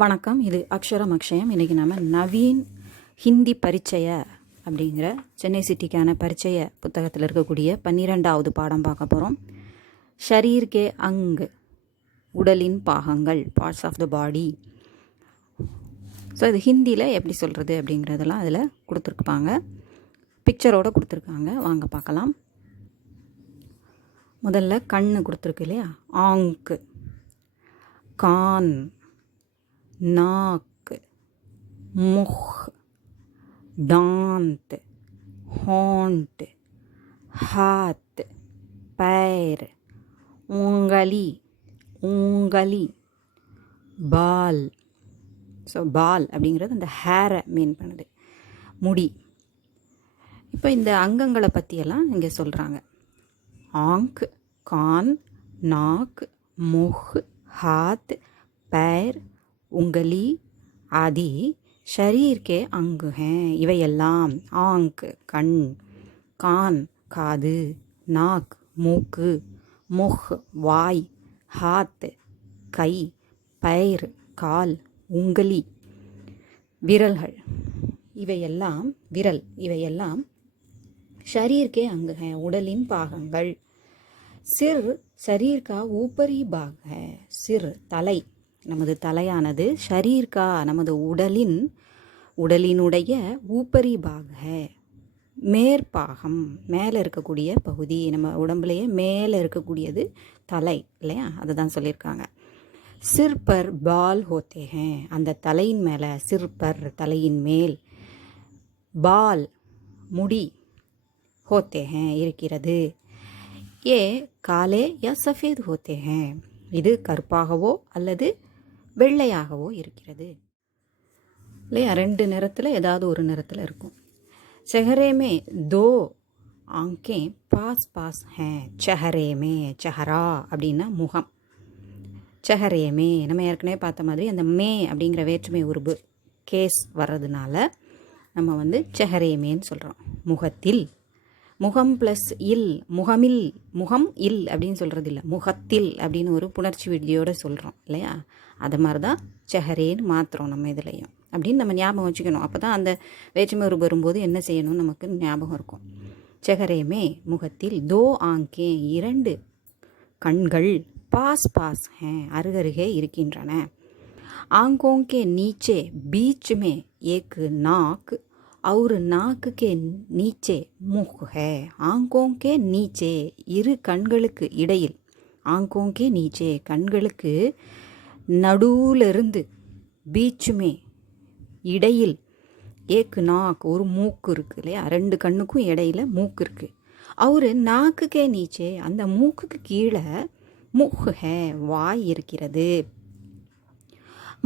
வணக்கம். இது அக்ஷரம் அக்ஷயம். இன்றைக்கி நம்ம நவீன் ஹிந்தி பரிச்சய அப்படிங்கிற சென்னை சிட்டிக்கான பரிச்சய புத்தகத்தில் இருக்கக்கூடிய 12வது பாடம் பார்க்க போகிறோம். ஷரீர் கே அங், உடலின் பாகங்கள், parts of the body. So இது ஹிந்தியில் எப்படி சொல்கிறது அப்படிங்கிறதெல்லாம் அதில் கொடுத்துருப்பாங்க, பிக்சரோடு கொடுத்துருக்காங்க. வாங்க பார்க்கலாம். முதல்ல கண்ணு கொடுத்துருக்கு இல்லையா, ஆங்கு, கான், नाक, मुख, दांत, होंठ, हाथ, पैर, उंगली, उंगली, बाल. ஸோ பால் அப்படிங்கிறது அந்த ஹேரை மீன் பண்ணுது, முடி. இப்போ இந்த அங்கங்களை பற்றியெல்லாம் இங்கே சொல்கிறாங்க. ஆங்க், கான், நாக், முஹ், हाथ, पैर, उंगली आदि शरीर के अंग हैं. இவையெல்லாம் ஆங்க் கண், கான் காது, நாக் மூக்கு, முஹ் வாய், ஹாத் கை, பைர் கால், உங்கலி விரல்கள். இவையெல்லாம் விரல், இவையெல்லாம் ஷரீர் கே அங்கு हैं, உடலின் பாகங்கள். சிர் शरीर का ऊपरी भाग है. சிர் தலை, நமது தலையானது, ஷரீர்கா நமது உடலினுடைய ஊப்பரி பாக, மேற்பாகம், மேலே இருக்கக்கூடிய பகுதி. நம்ம உடம்புலையே மேலே இருக்கக்கூடியது தலை இல்லையா, அதை தான் சொல்லியிருக்காங்க. சிற்பர் பால் ஹோத்தே ஹேன், அந்த தலையின் மேலே, சிற்பர் தலையின் மேல், பால் முடி, ஹோத்தே ஹேன் இருக்கிறது. ஏ காலே யா சஃபேத் ஹோத்தே ஹேன், இது கருப்பாகவோ அல்லது வெள்ளையாகவோ இருக்கிறது இல்லையா, ரெண்டு நிறத்தில் ஏதாவது ஒரு நிறத்தில் இருக்கும். செஹரேமே தோ ஆங்கே பாஸ் பாஸ் ஹேன். செஹரேமே, செஹரா அப்படின்னா முகம். செஹரேமே நம்ம ஏற்கனவே பார்த்த மாதிரி அந்த மே அப்படிங்கிற வேற்றுமை உருபு கேஸ் வர்றதுனால நம்ம செஹரேமேன்னு சொல்கிறோம். முகத்தில், முகம் ப்ளஸ் இல், முகமில், முகம் இல் அப்படின்னு சொல்கிறது இல்லை, முகத்தில் அப்படின்னு ஒரு புணர்ச்சி விதியோடு சொல்கிறோம் இல்லையா. அது மாதிரி தான் செஹரேன்னு மாற்றுறோம் நம்ம இதுலையும், அப்படின்னு நம்ம ஞாபகம் வச்சுக்கணும். அப்போ தான் அந்த வேற்றுமை ஒரு வரும்போது என்ன செய்யணும்னு நமக்கு ஞாபகம் இருக்கும். செஹரேமே முகத்தில், தோ ஆங்கே இரண்டு கண்கள், பாஸ் பாஸ் ஹேன் அருகருகே இருக்கின்றன. ஆங்கோங்கே நீச்சே बीच में एक नाक और नाक के नीचे मुख है. आंखों के नीचे இரு கண்களுக்கு இடையில், ஆங்கோं के नीचे கண்களுக்கு நடுவிலிருந்து, பீச்சுமே இடையில், ஏக்கு நாக் ஒரு மூக்கு இருக்குது இல்லையா, ரெண்டு கண்ணுக்கும் இடையில் மூக்கு இருக்குது. அவர் நாக்கு கே நீச்சே அந்த மூக்குக்கு கீழே முஹ் ஹே வாய் இருக்கிறது.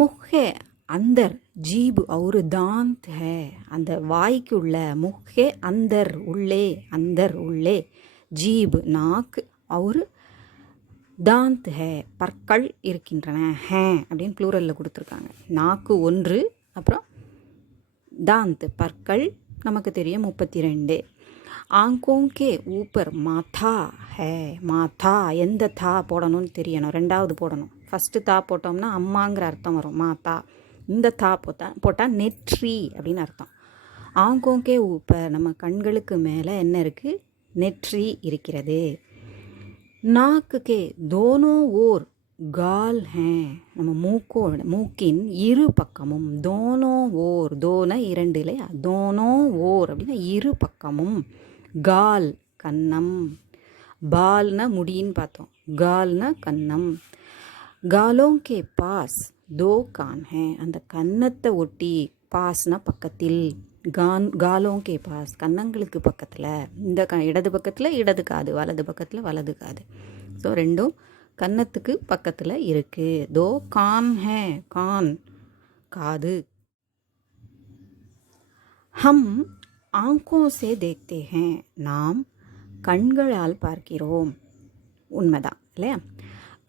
முஹ் ஹே அந்தர், ஜீப் और दांत है அந்த வாய்க்கு உள்ள, முஹே அந்தர் உள்ளே, அந்தர் உள்ளே, ஜீப் நாக் और दांत है பற்கள் இருக்கின்றன. ஹே அப்படின்னு ப்ளூரலில் கொடுத்துருக்காங்க. நாக்கு ஒன்று, அப்புறம் தாந்த் பற்கள் நமக்கு தெரியும் 32. ஆங்கோங்கே ஊப்பர் மாத்தா ஹே, மாத்தா எந்த தா போடணும்னு தெரியணும், ரெண்டாவது போடணும். ஃபஸ்ட்டு தா போட்டோம்னா அம்மாங்கிற அர்த்தம் வரும், மாத்தா. இந்த தா போட்டால் நெற்றி அப்படின்னு அர்த்தம். ஆங்கோங்கே ஊப்பர் நம்ம கண்களுக்கு மேலே என்ன இருக்குது, நெற்றி இருக்கிறது. நாக்கு கே தோனோ ஓர் கால் ஹேன் நம்ம மூக்கின் இரு பக்கமும், தோனோ ஓர், தோன இரண்டு இல்லையா, தோனோ ஓர் அப்படின்னா இரு பக்கமும், கால் கன்னம், பால்னா முடின்னு பார்த்தோம், கால்னா கன்னம். காலோं के पास दो कान हैं அந்த கன்னத்தை ஒட்டி, பாஸ்னா பக்கத்தில், காலோं के पास கன்னங்களுக்கு பக்கத்தில், இந்த இடது பக்கத்தில் இடது காது, வலது பக்கத்தில் வலது காது. ஸோ ரெண்டும் கன்னத்துக்கு பக்கத்தில் இருக்குது. தோ கான் ஹே, கான் காது. ஹம் ஆங்கோं से देखते हैं நாம் கண்களால் பார்க்கிறோம், உண்மைதான் இல்லையா.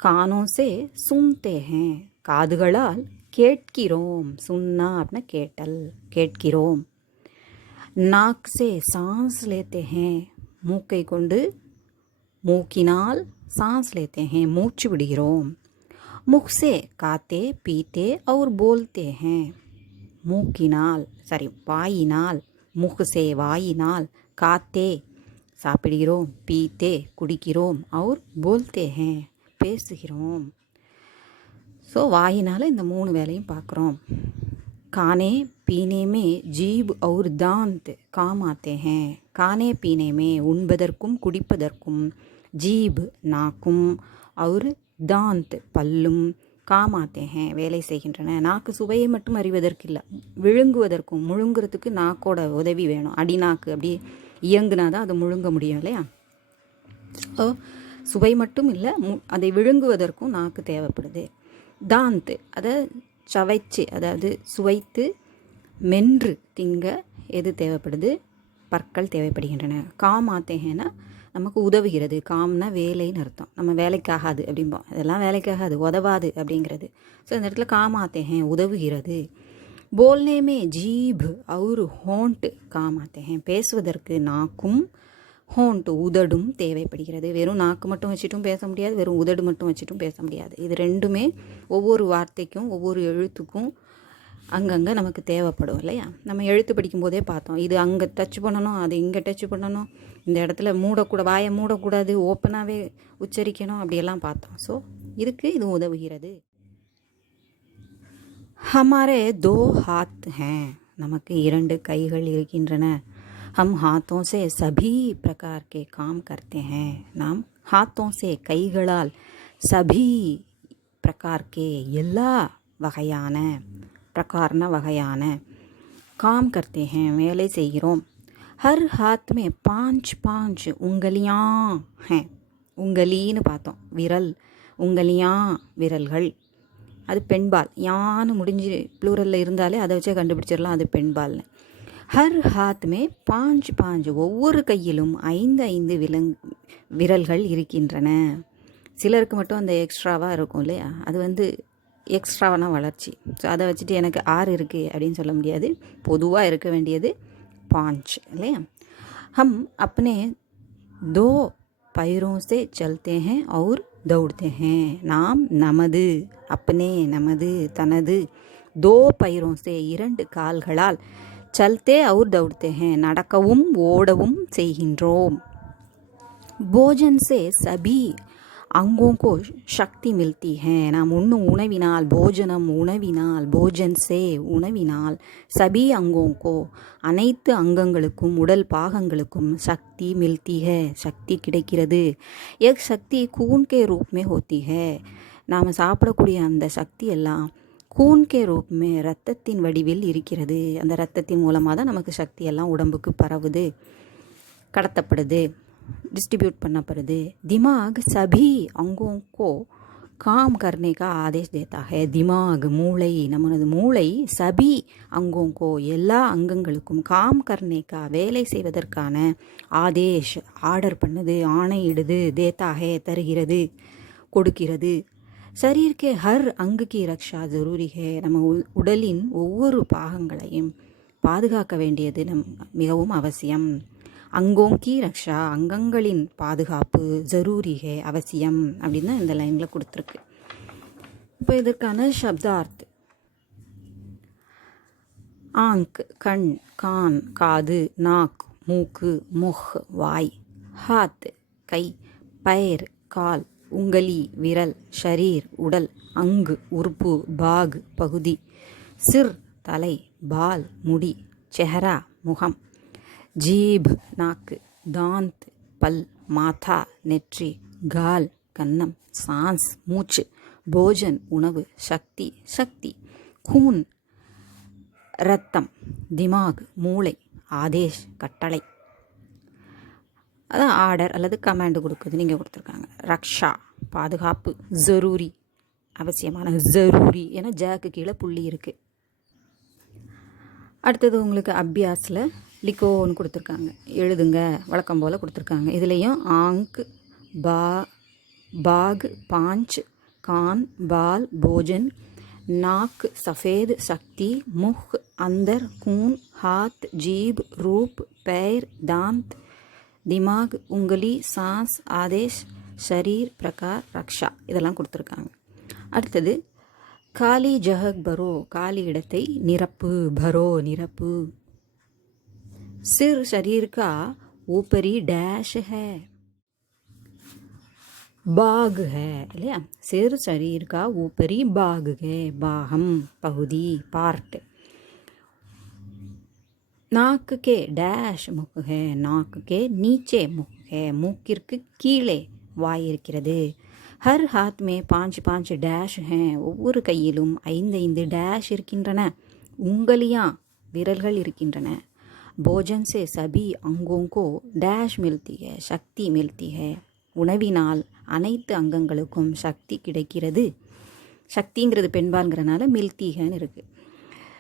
கானோं से सुनते हैं காதுகளால் கேட்கிறோம், சுன்னா அப்படின்னா கேட்டல், கேட்கிறோம். நாக் से सांस लेते हैं மூக்கை கொண்டு, மூக்கினால் सांस लेते हैं மூச்சு விடுகிறோம். मुख से खाते पीते और बोलते हैं. மூக்கினால் வாயினால், முக சே வாயினால், காத்தே சாப்பிடுகிறோம், பீத்தே குடிக்கிறோம், और बोलते हैं பேசுகிறோம். ஸோ வாயினால் இந்த 3 வேலையும் பார்க்குறோம். खाने पीने में जीभ और दांत काम आते हैं. खाने पीने में உண்பதற்கும் குடிப்பதற்கும் जीभ நாக்கும் और दांत பல்லும் काम आते हैं வேலை செய்கின்றன. நாக்கு சுவையை மட்டும் அறிவதற்கு இல்லை, விழுங்குவதற்கும் முழுங்குறதுக்கு நாக்கோட உதவி வேணும். அடிநாக்கு அப்படி இயங்குனா தான் அதை முழுங்க முடியும் இல்லையா. ஸோ சுவை மட்டும் இல்லை, அதை விழுங்குவதற்கும் நாக்கு தேவைப்படுது. தாந்த் அதை சவைச்சு, அதாவது சுவைத்து மென்று திங்க எது தேவைப்படுது? பற்கள் தேவைப்படுகின்றன. காம் ஆத்தேன்னா நமக்கு உதவுகிறது. காம்னா வேலைன்னு அர்த்தம். நம்ம வேலைக்காகாது அப்படிம்போம், அதெல்லாம் வேலைக்காகாது, உதவாது அப்படிங்கிறது. ஸோ இந்த இடத்துல காம் ஆத்தேன் உதவுகிறது. போல்னேமே ஜீப் और ஹோண்ட் காம் ஆத்தேன் பேசுவதற்கு நாக்கும் ஹோண்ட் உதடும் தேவைப்படுகிறது. வெறும் நாக்கு மட்டும் வச்சுட்டும் பேச முடியாது, வெறும் உதடு மட்டும் வச்சுட்டும் பேச முடியாது. இது ரெண்டுமே ஒவ்வொரு வார்த்தைக்கும் ஒவ்வொரு எழுத்துக்கும் அங்கங்கே நமக்கு தேவைப்படும் இல்லையா. நம்ம எழுத்து படிக்கும்போதே பார்த்தோம், இது அங்கே டச் பண்ணணும், அது இங்கே டச் பண்ணணும், இந்த இடத்துல வாயை மூடக்கூடாது, ஓப்பனாகவே உச்சரிக்கணும், அப்படியெல்லாம் பார்த்தோம். ஸோ இதுக்கு இது உதவுகிறது. ஹமாரே தோ ஹாத் ஹேன் நமக்கு 2 கைகள் இருக்கின்றன. हम हाथों से सभी प्रकार के काम करते हैं. நாம் हाथों से கைகளால் सभी प्रकार के எல்லா வகையான, प्रकारना வகையான काम करते हैं வேலை செய்கிறோம். हर हाथ में 5 उंगलियां हैं. உங்கலின்னு பார்த்தோம், விரல், உங்கலியாं விரல்கள், அது பெண்பால். யான்னு முடிஞ்சு ப்ளூரலில் இருந்தாலே அதை வச்சே கண்டுபிடிச்சிடலாம் அது பெண்பால்னு. ஹர் ஹாத் மே 5 ஒவ்வொரு கையிலும் 5 விரல்கள் இருக்கின்றன. சிலருக்கு மட்டும் அந்த எக்ஸ்ட்ராவாக இருக்கும் இல்லையா, அது எக்ஸ்ட்ராவான வளர்ச்சி. ஸோ அதை வச்சுட்டு எனக்கு 6 இருக்குது அப்படின்னு சொல்ல முடியாது. பொதுவாக இருக்க வேண்டியது 5 இல்லையா. ஹம் அப்னே 2 पैरों से चलते हैं और दौड़ते हैं. நாம் நமது, அப்னே நமது, தனது, 2 पैरों से 2 கால்களால், चलते और दौड़ते हैं நடக்கவும் ஓடவும் செய்கின்றோம். भोजन से सभी अंगों को शक्ति मिलती है. நாம் உண்ணும் உணவினால், போஜனம் உணவினால், போஜன் சே உணவினால், சபி அங்கோங்கோ அனைத்து அங்கங்களுக்கும் உடல் பாகங்களுக்கும் சக்தி மில்தி है சக்தி கிடைக்கிறது. एक शक्ति खून के रूप में होती है. நாம் சாப்பிடக்கூடிய அந்த சக்தி எல்லாம் கூன் கே ரூப் மே ரத்தத்தின் வடிவில் இருக்கிறது. அந்த ரத்தத்தின் மூலமாக தான் நமக்கு சக்தி எல்லாம் உடம்புக்கு பரவுது, கடத்தப்படுது, டிஸ்ட்ரிபியூட் பண்ணப்படுது. திமாக் சபி அங்கோங்கோ காம் கர்னே கா ஆதேஷ் தேத்தா ஹே. திமாக் மூளை, நமது மூளை சபி அங்கோங்கோ எல்லா அங்கங்களுக்கும் காம் கர்னே கா வேலை செய்வதற்கான ஆதேஷ் ஆர்டர் பண்ணுது, ஆணையிடுது, தேத்தா ஹே தருகிறது, கொடுக்கிறது. शरीर के हर अंग की रक्षा जरूरी है. நம்ம உடலின் ஒவ்வொரு பாகங்களையும் பாதுகாக்க வேண்டியது மிகவும் அவசியம். அங்கோங் கி ரக்ஷா அங்கங்களின் பாதுகாப்பு, ஜரூரி ஹே அவசியம் அப்படின்னு இந்த லைனில் கொடுத்துருக்கு. இப்போ இதற்கான சப்தார்த்: ஆங்க் கண், கான் காது, நாக் மூக்கு, முஹ் வாய், ஹாத் கை, பைர் கால், உங்கலி விரல், ஷரீர் உடல், அங்கு உறுப்பு, பாக் பகுதி, சிர் தலை, பால் முடி, செஹரா முகம், ஜீப் நாக்கு, தாந்த் பல், மாதா நெற்றி, கால் கன்னம், சான்ஸ் மூச்சு, போஜன் உணவு, சக்தி சக்தி, கூன் இரத்தம், திமாக் மூளை, ஆதேஷ் கட்டளை, அதான் ஆர்டர் அல்லது கமாண்டு கொடுக்குது. நீங்கள் கொடுத்துருக்காங்க. ரக்ஷா பாதுகாப்பு, ஜரூரி அவசியமான, ஜரூரி ஏன்னா ஜாக்கு கீழே புள்ளி இருக்குது. அடுத்தது உங்களுக்கு அபியாஸில் லிக்கோன்னு கொடுத்துருக்காங்க, எழுதுங்க வழக்கம் போல் கொடுத்துருக்காங்க. இதுலேயும் ஆங்க் பாக் 5 கான் பால் போஜன் नाक सफ़ेद शक्ति मुख अंदर खून हाथ जीभ रूप पैर दांत दिमाग उंगली सांस आदेश शरीर प्रकार रक्षा இதெல்லாம் கொடுத்துருக்காங்க. அடுத்தது காலி ஜஹக் பரோ, காலி இடத்தை நிரப்பு, பரோ நிரப்பு. सिर शरीर का ऊपरी डैश है, बाग है இல்லையா? सिर शरीर का ऊपरी बाग है, பாகம் பகுதி பார்ட். नाक के डैश मुख है, नाक के नीचे मुख है, மூக்கிற்கு கீழே வாய் இருக்கிறது. ஹர் हाथ में 5 डैश हैं, ஒவ்வொரு கையிலும் 5 डैश இருக்கின்றன. உங்கலியா விரல்கள் இருக்கின்றன. भोजन से सभी अंगों को डैश मिलती है, शक्ति मिलती है. உணவினால் அனைத்து அங்கங்களுக்கும் சக்தி கிடைக்கிறது. சக்திங்கிறது பெண்பால்ங்கிறனால மில்திகன்னு இருக்குது.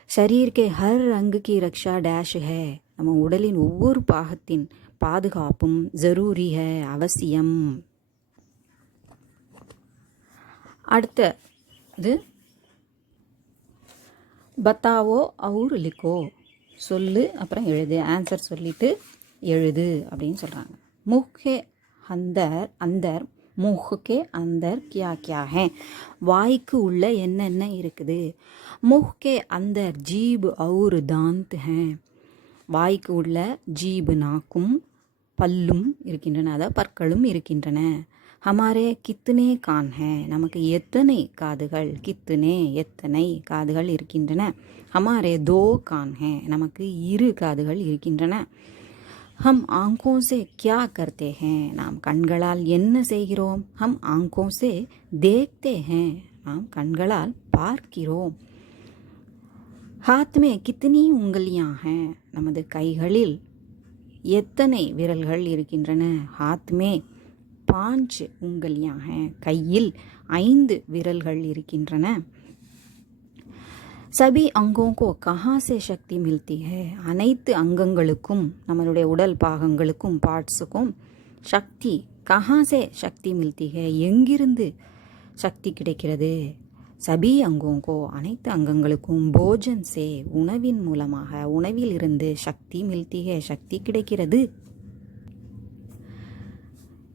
शरीर के हर अंग की रक्षा डैश है, நம்ம உடலின் ஒவ்வொரு பாகத்தின் பாதுகாப்பும் ஜரூரி है, அவசியம். அடுத்தது பத்தாவோ அவுர் லிக்கோ, சொல்லு அப்புறம் எழுது, ஆன்சர் சொல்லிட்டு எழுது அப்படின்னு சொல்கிறாங்க. முஹ்கே அந்தர், அந்தர் முஹ்கே அந்தர் கியா கியா ஹே, வாய்க்கு உள்ள என்னென்ன இருக்குது. முஹ்கே அந்தர் ஜீப் அவுர் தாந்த் ஹே, வாய்க்கு உள்ள ஜீபு நாக்கும் பல்லும் இருக்கின்றன, அதாவது பற்களும் இருக்கின்றன. ஹமாரே கித்தனே கான் ஹே, நமக்கு எத்தனை காதுகள், கித்தனே எத்தனை காதுகள் இருக்கின்றன. ஹமாரே தோ கான் ஹே, நமக்கு 2 காதுகள் இருக்கின்றன. ஹம் ஆங்கோ சே கியா கர்த்தே ஹே, நாம் கண்களால் என்ன செய்கிறோம். ஹம் ஆங்கோ சே தேக்தே ஹே, நாம் கண்களால் பார்க்கிறோம். ஹாத் மே கித்தனி உங்கலியா ஹே, நமது கைகளில் எத்தனை விரல்கள் இருக்கின்றன. ஹாத் மே 5 உங்கலியா ஹே, கையில் 5 விரல்கள் இருக்கின்றன. சபி அங்கோங்கோ கஹா சே சக்தி மில்தி ஹே, அனைத்து அங்கங்களுக்கும், நம்மளுடைய உடல் பாகங்களுக்கும், பார்ட்ஸுக்கும் சக்தி கஹா சே சக்தி மில்தி ஹே, எங்கிருந்து சக்தி கிடைக்கிறது. சபி அங்கோங்கோ அனைத்து அங்கங்களுக்கும், போஜன் சே உணவின் மூலமாக, உணவில் இருந்து சக்தி மில்தி ஹே சக்தி கிடைக்கிறது.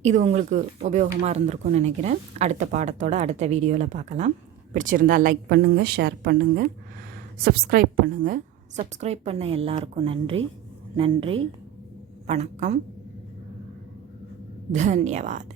இது உங்களுக்கு உபயோகமாக இருந்திருக்கும்னு நினைக்கிறேன். அடுத்த பாடத்தோட அடுத்த வீடியோவில் பார்க்கலாம். பிடிச்சிருந்தால் லைக் பண்ணுங்கள், ஷேர் பண்ணுங்கள், சப்ஸ்கிரைப் பண்ணுங்கள். சப்ஸ்கிரைப் பண்ண எல்லாருக்கும் நன்றி. நன்றி, வணக்கம், தன்யவாத்.